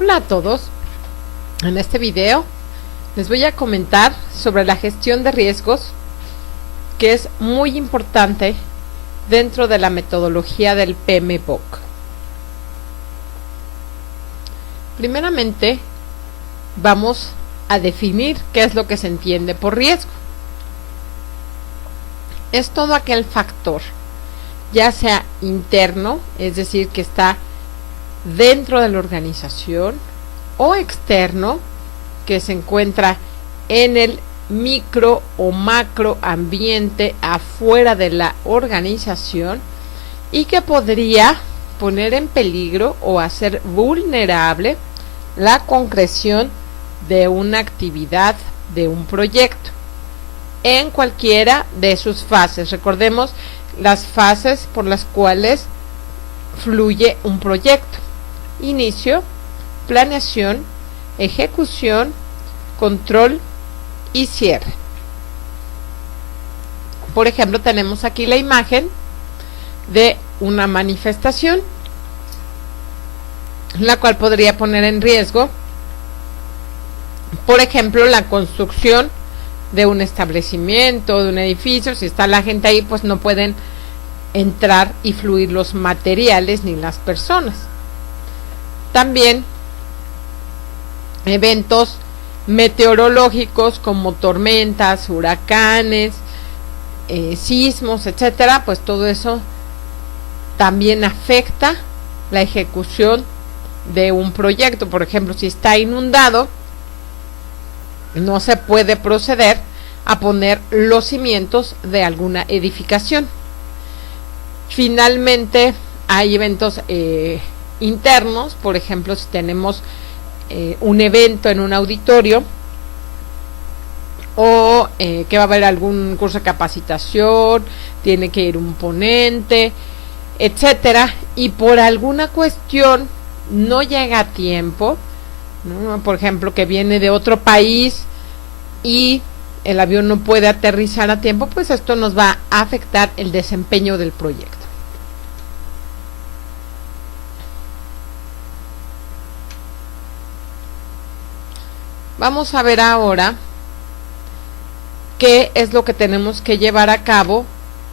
Hola a todos, en este video les voy a comentar sobre la gestión de riesgos, que es muy importante dentro de la metodología del PMBOK. Primeramente vamos a definir qué es lo que se entiende por riesgo. Es todo aquel factor, ya sea interno, es decir, que está dentro de la organización, o externo, que se encuentra en el micro o macro ambiente afuera de la organización y que podría poner en peligro o hacer vulnerable la concreción de una actividad, de un proyecto, en cualquiera de sus fases. Recordemos las fases por las cuales fluye un proyecto: inicio, planeación, ejecución, control y cierre. Por ejemplo, tenemos aquí la imagen de una manifestación, la cual podría poner en riesgo, por ejemplo, la construcción de un establecimiento, de un edificio. Si está la gente ahí, pues no pueden entrar y fluir los materiales ni las personas. También eventos meteorológicos como tormentas, huracanes, sismos, etcétera, pues todo eso también afecta la ejecución de un proyecto. Por ejemplo, si está inundado, no se puede proceder a poner los cimientos de alguna edificación. Finalmente, hay eventos internos. Por ejemplo, si tenemos un evento en un auditorio, o que va a haber algún curso de capacitación, tiene que ir un ponente, etcétera, y por alguna cuestión no llega a tiempo, ¿no? Por ejemplo, que viene de otro país y el avión no puede aterrizar a tiempo, pues esto nos va a afectar el desempeño del proyecto. Vamos a ver ahora qué es lo que tenemos que llevar a cabo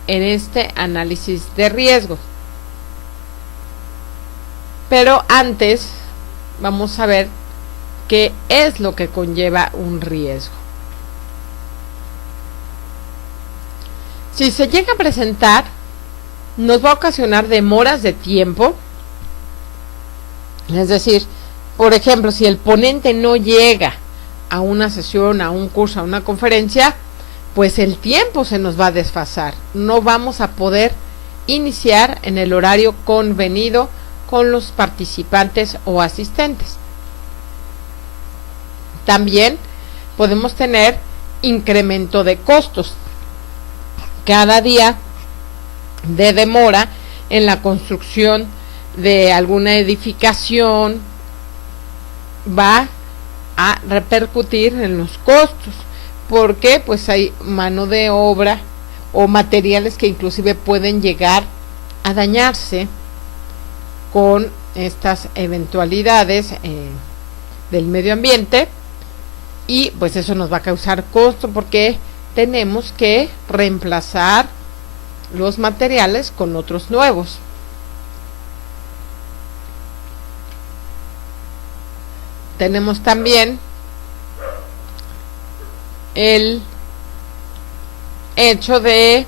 en este análisis de riesgo. Pero antes vamos a ver qué es lo que conlleva un riesgo. Si se llega a presentar, nos va a ocasionar demoras de tiempo. Es decir, por ejemplo, si el ponente no llega a una sesión, a un curso, a una conferencia, pues el tiempo se nos va a desfasar. No vamos a poder iniciar en el horario convenido con los participantes o asistentes. También podemos tener incremento de costos. Cada día de demora en la construcción de alguna edificación va a repercutir en los costos, porque pues hay mano de obra o materiales que inclusive pueden llegar a dañarse con estas eventualidades del medio ambiente, y pues eso nos va a causar costo porque tenemos que reemplazar los materiales con otros nuevos. Tenemos también el hecho de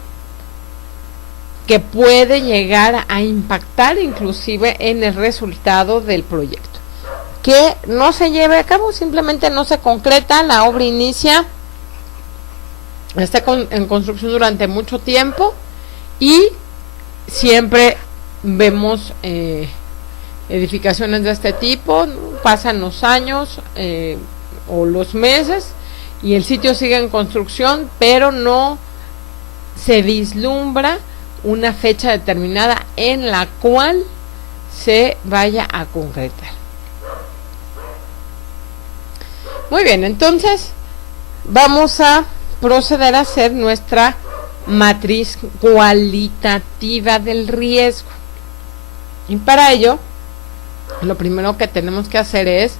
que puede llegar a impactar inclusive en el resultado del proyecto, que no se lleve a cabo, simplemente no se concreta, la obra inicia, está en construcción durante mucho tiempo y siempre vemos edificaciones de este tipo, pasan los años o los meses y el sitio sigue en construcción, pero no se vislumbra una fecha determinada en la cual se vaya a concretar. Muy bien, entonces vamos a proceder a hacer nuestra matriz cualitativa del riesgo. Y para ello lo primero que tenemos que hacer es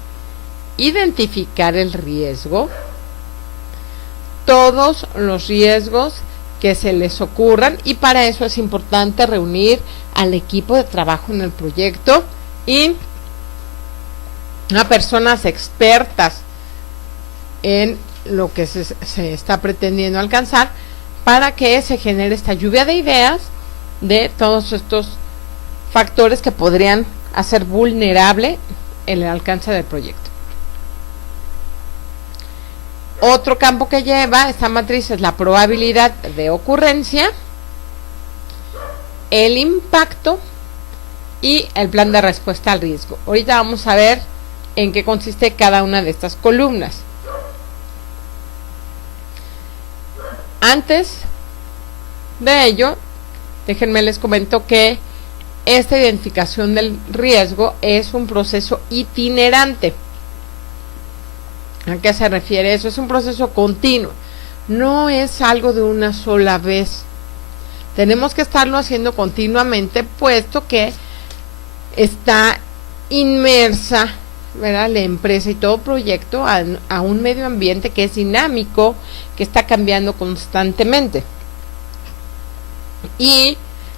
identificar el riesgo, todos los riesgos que se les ocurran, y para eso es importante reunir al equipo de trabajo en el proyecto y a personas expertas en lo que se está pretendiendo alcanzar, para que se genere esta lluvia de ideas de todos estos factores que podrían hacer vulnerable el alcance del proyecto. Otro campo que lleva esta matriz es la probabilidad de ocurrencia, el impacto y el plan de respuesta al riesgo. Ahorita vamos a ver en qué consiste cada una de estas columnas. Antes de ello, déjenme les comento que esta identificación del riesgo es un proceso itinerante. ¿A qué se refiere eso? Es un proceso continuo, no es algo de una sola vez. Tenemos que estarlo haciendo continuamente, puesto que está inmersa, ¿verdad?, la empresa y todo proyecto a un medio ambiente que es dinámico, que está cambiando constantemente. Y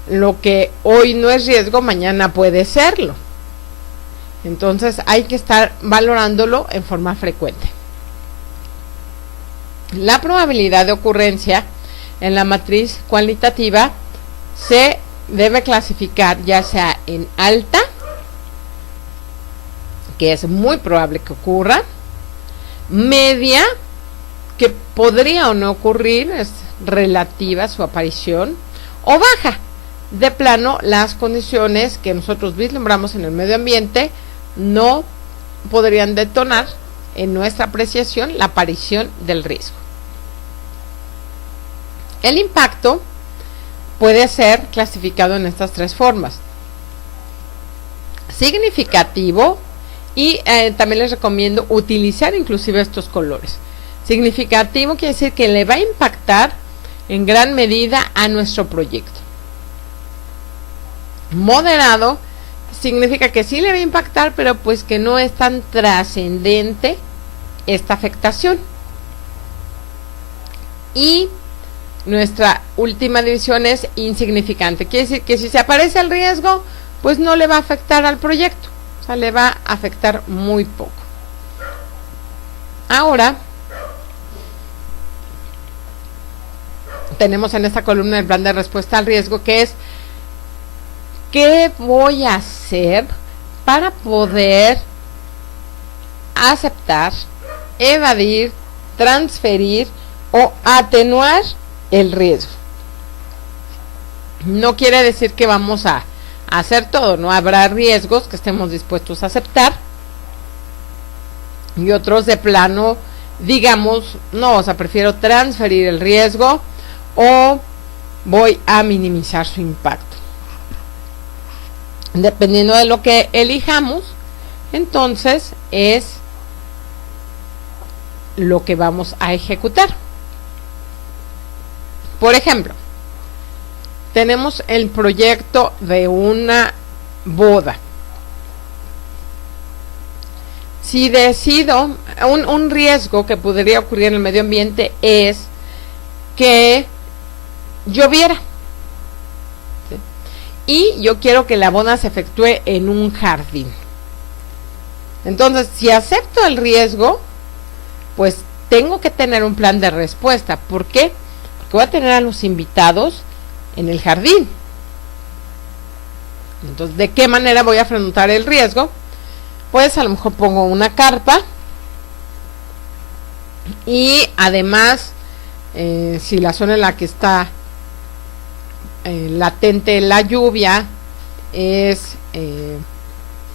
lo que hoy no es riesgo, mañana puede serlo. Entonces hay que estar valorándolo en forma frecuente. La probabilidad de ocurrencia en la matriz cualitativa se debe clasificar ya sea en alta, que es muy probable que ocurra, media, que podría o no ocurrir, es relativa su aparición, o baja, de plano las condiciones que nosotros vislumbramos en el medio ambiente no podrían detonar en nuestra apreciación la aparición del riesgo. El impacto puede ser clasificado en estas tres formas: significativo, y también les recomiendo utilizar inclusive estos colores. Significativo quiere decir que le va a impactar en gran medida a nuestro proyecto. Moderado significa que sí le va a impactar, pero pues que no es tan trascendente esta afectación. Y nuestra última división es insignificante. Quiere decir que si se aparece el riesgo, pues no le va a afectar al proyecto, o sea, le va a afectar muy poco. Ahora tenemos en esta columna el plan de respuesta al riesgo, que es ¿qué voy a hacer para poder aceptar, evadir, transferir o atenuar el riesgo? No quiere decir que vamos a hacer todo, no habrá riesgos que estemos dispuestos a aceptar y otros de plano digamos, no, o sea, prefiero transferir el riesgo o voy a minimizar su impacto. Dependiendo de lo que elijamos, entonces es lo que vamos a ejecutar. Por ejemplo, tenemos el proyecto de una boda. Si decido, un riesgo que podría ocurrir en el medio ambiente es que lloviera, ¿sí?, y yo quiero que la boda se efectúe en un jardín. Entonces, si acepto el riesgo, pues tengo que tener un plan de respuesta. ¿Por qué? Porque voy a tener a los invitados en el jardín. Entonces, ¿de qué manera voy a afrontar el riesgo? Pues a lo mejor pongo una carpa y además, si la zona en la que está latente la lluvia es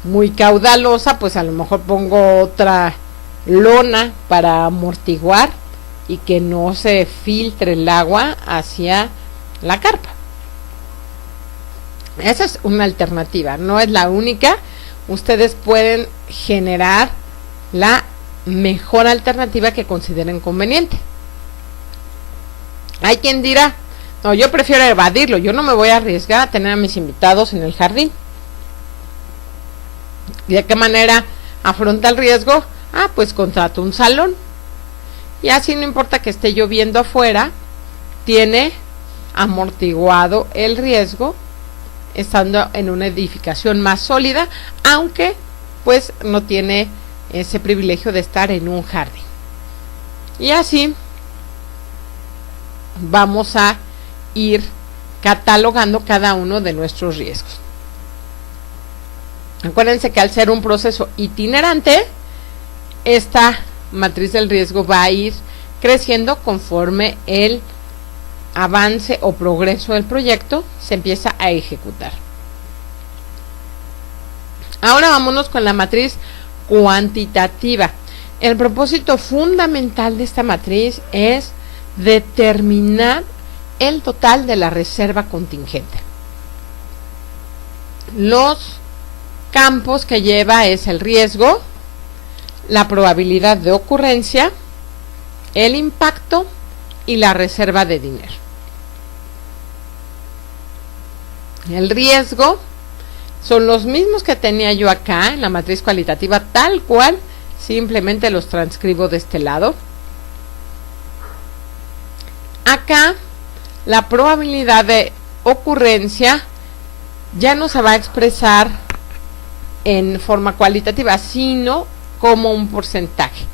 muy caudalosa, pues a lo mejor pongo otra lona para amortiguar y que no se filtre el agua hacia la carpa. Esa es una alternativa, no es la única. Ustedes pueden generar la mejor alternativa que consideren conveniente. Hay quien dirá, no, yo prefiero evadirlo, yo no me voy a arriesgar a tener a mis invitados en el jardín. ¿Y de qué manera afronta el riesgo? Pues contrata un salón. Y así no importa que esté lloviendo afuera, tiene amortiguado el riesgo estando en una edificación más sólida, aunque pues no tiene ese privilegio de estar en un jardín. Y así vamos a ir catalogando cada uno de nuestros riesgos. Acuérdense que al ser un proceso itinerante, esta matriz del riesgo va a ir creciendo conforme el avance o progreso del proyecto se empieza a ejecutar. Ahora vámonos con la matriz cuantitativa. El propósito fundamental de esta matriz es determinar el total de la reserva contingente. Los campos que lleva es el riesgo, la probabilidad de ocurrencia, el impacto y la reserva de dinero. El riesgo son los mismos que tenía yo acá en la matriz cualitativa, tal cual, simplemente los transcribo de este lado. Acá la probabilidad de ocurrencia ya no se va a expresar en forma cualitativa, sino como un porcentaje.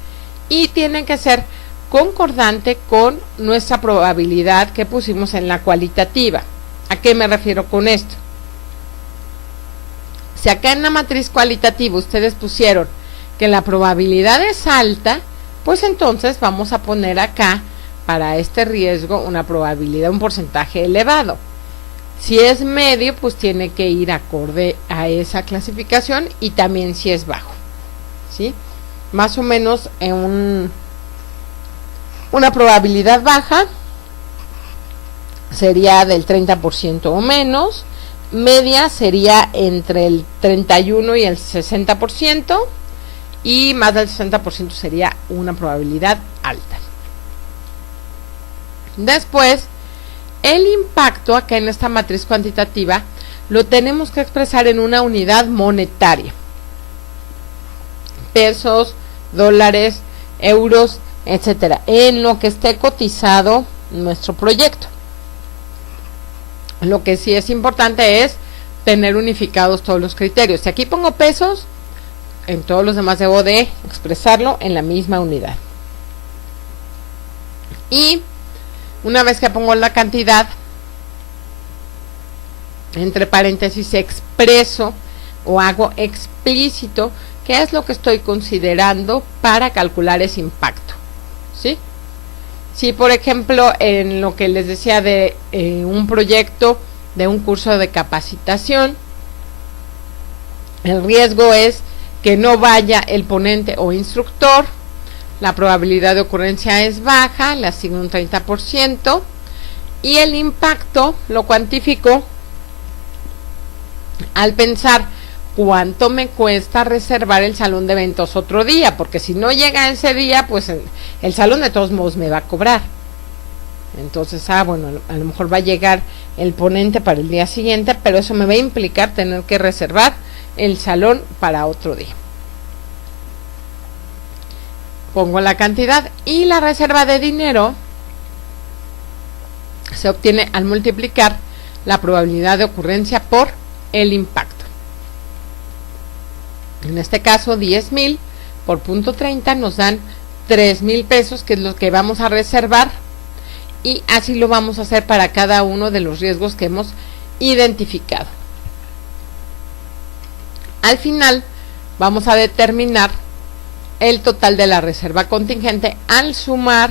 Y tiene que ser concordante con nuestra probabilidad que pusimos en la cualitativa. ¿A qué me refiero con esto? Si acá en la matriz cualitativa ustedes pusieron que la probabilidad es alta, pues entonces vamos a poner acá para este riesgo una probabilidad, un porcentaje elevado. Si es medio, pues tiene que ir acorde a esa clasificación, y también si es bajo, ¿sí? Más o menos en una probabilidad baja sería del 30% o menos, media sería entre el 31 y el 60%, y más del 60% sería una probabilidad alta. Después, el impacto acá en esta matriz cuantitativa lo tenemos que expresar en una unidad monetaria: pesos, dólares, euros, etcétera, en lo que esté cotizado nuestro proyecto. Lo que sí es importante es tener unificados todos los criterios. Si aquí pongo pesos, en todos los demás debo de expresarlo en la misma unidad. Y una vez que pongo la cantidad, entre paréntesis expreso o hago explícito qué es lo que estoy considerando para calcular ese impacto, ¿sí? Si por ejemplo en lo que les decía de un proyecto de un curso de capacitación, el riesgo es que no vaya el ponente o instructor, la probabilidad de ocurrencia es baja, le asigno un 30%, y el impacto lo cuantifico al pensar cuánto me cuesta reservar el salón de eventos otro día, porque si no llega ese día, pues el salón de todos modos me va a cobrar. Entonces, bueno, a lo mejor va a llegar el ponente para el día siguiente, pero eso me va a implicar tener que reservar el salón para otro día. Pongo la cantidad, y la reserva de dinero se obtiene al multiplicar la probabilidad de ocurrencia por el impacto. En este caso 10,000 por punto 30 nos dan 3,000 pesos, que es lo que vamos a reservar, y así lo vamos a hacer para cada uno de los riesgos que hemos identificado. Al final vamos a determinar el total de la reserva contingente al sumar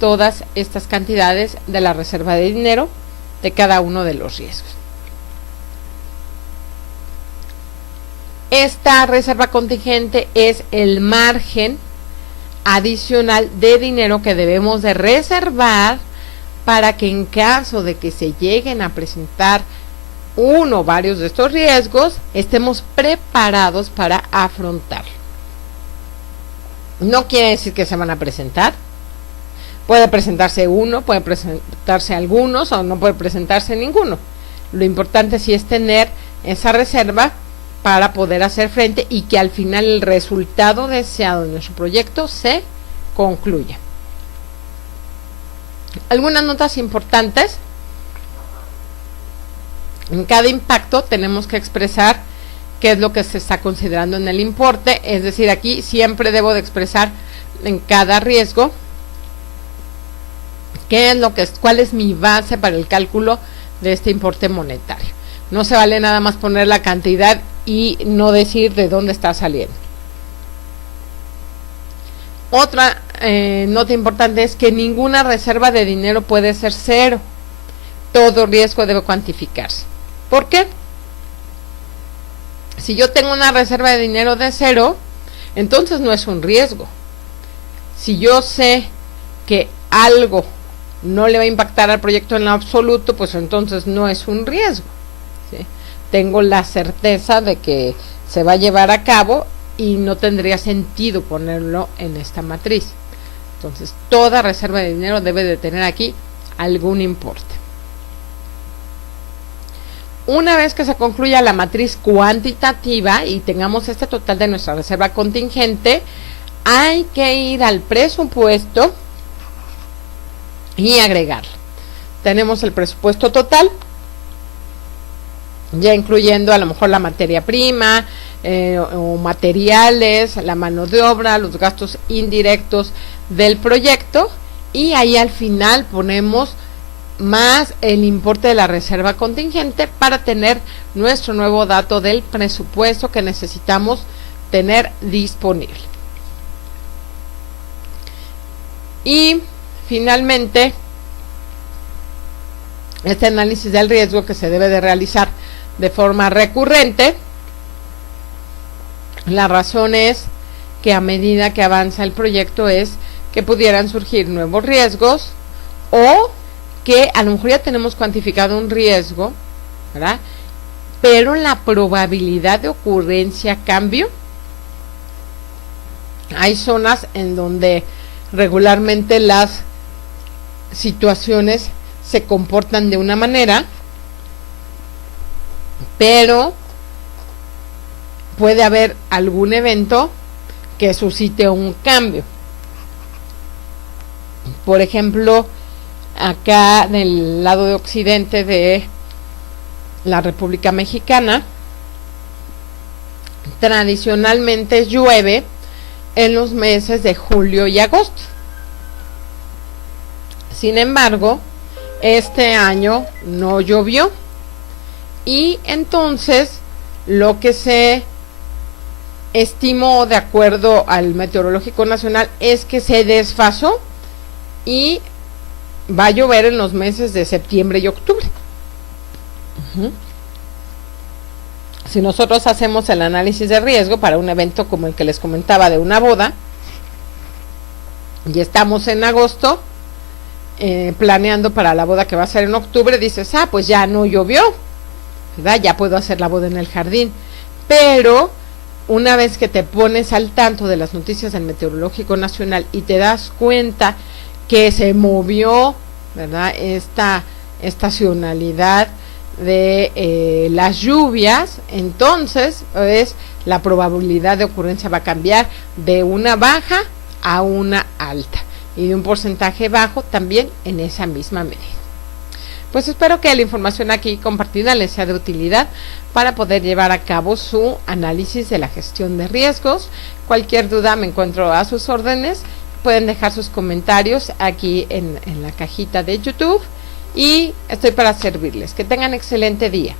todas estas cantidades de la reserva de dinero de cada uno de los riesgos. Esta reserva contingente es el margen adicional de dinero que debemos de reservar para que en caso de que se lleguen a presentar uno o varios de estos riesgos, estemos preparados para afrontarlo. No quiere decir que se van a presentar. Puede presentarse uno, puede presentarse algunos, o no puede presentarse ninguno. Lo importante sí es tener esa reserva para poder hacer frente y que al final el resultado deseado de nuestro proyecto se concluya. Algunas notas importantes. En cada impacto tenemos que expresar qué es lo que se está considerando en el importe, es decir, aquí siempre debo de expresar en cada riesgo cuál es mi base para el cálculo de este importe monetario. No se vale nada más poner la cantidad y no decir de dónde está saliendo. Otra nota importante es que ninguna reserva de dinero puede ser cero. Todo riesgo debe cuantificarse. ¿Por qué? Si yo tengo una reserva de dinero de cero, entonces no es un riesgo. Si yo sé que algo no le va a impactar al proyecto en lo absoluto, pues entonces no es un riesgo, ¿sí? Tengo la certeza de que se va a llevar a cabo y no tendría sentido ponerlo en esta matriz. Entonces, toda reserva de dinero debe de tener aquí algún importe. Una vez que se concluya la matriz cuantitativa y tengamos este total de nuestra reserva contingente, hay que ir al presupuesto y agregarlo. Tenemos el presupuesto total, ya incluyendo a lo mejor la materia prima o materiales, la mano de obra, los gastos indirectos del proyecto, y ahí al final ponemos más el importe de la reserva contingente para tener nuestro nuevo dato del presupuesto que necesitamos tener disponible. Y finalmente, este análisis del riesgo que se debe de realizar de forma recurrente. La razón es que a medida que avanza el proyecto es que pudieran surgir nuevos riesgos, o que a lo mejor ya tenemos cuantificado un riesgo, ¿verdad? Pero la probabilidad de ocurrencia cambio. Hay zonas en donde regularmente las situaciones se comportan de una manera, pero puede haber algún evento que suscite un cambio. Por ejemplo, acá del lado de occidente de la República Mexicana, tradicionalmente llueve en los meses de julio y agosto. Sin embargo, este año no llovió y entonces lo que se estimó de acuerdo al Meteorológico Nacional es que se desfasó y va a llover en los meses de septiembre y octubre. Si nosotros hacemos el análisis de riesgo para un evento como el que les comentaba de una boda, y estamos en agosto planeando para la boda que va a ser en octubre, dices, pues ya no llovió, ¿verdad? Ya puedo hacer la boda en el jardín. Pero una vez que te pones al tanto de las noticias del Meteorológico Nacional y te das cuenta que se movió, ¿verdad?, esta estacionalidad de las lluvias, entonces la probabilidad de ocurrencia va a cambiar de una baja a una alta, y de un porcentaje bajo también en esa misma medida. Pues espero que la información aquí compartida les sea de utilidad para poder llevar a cabo su análisis de la gestión de riesgos. Cualquier duda me encuentro a sus órdenes. Pueden dejar sus comentarios aquí en la cajita de YouTube y estoy para servirles. Que tengan excelente día.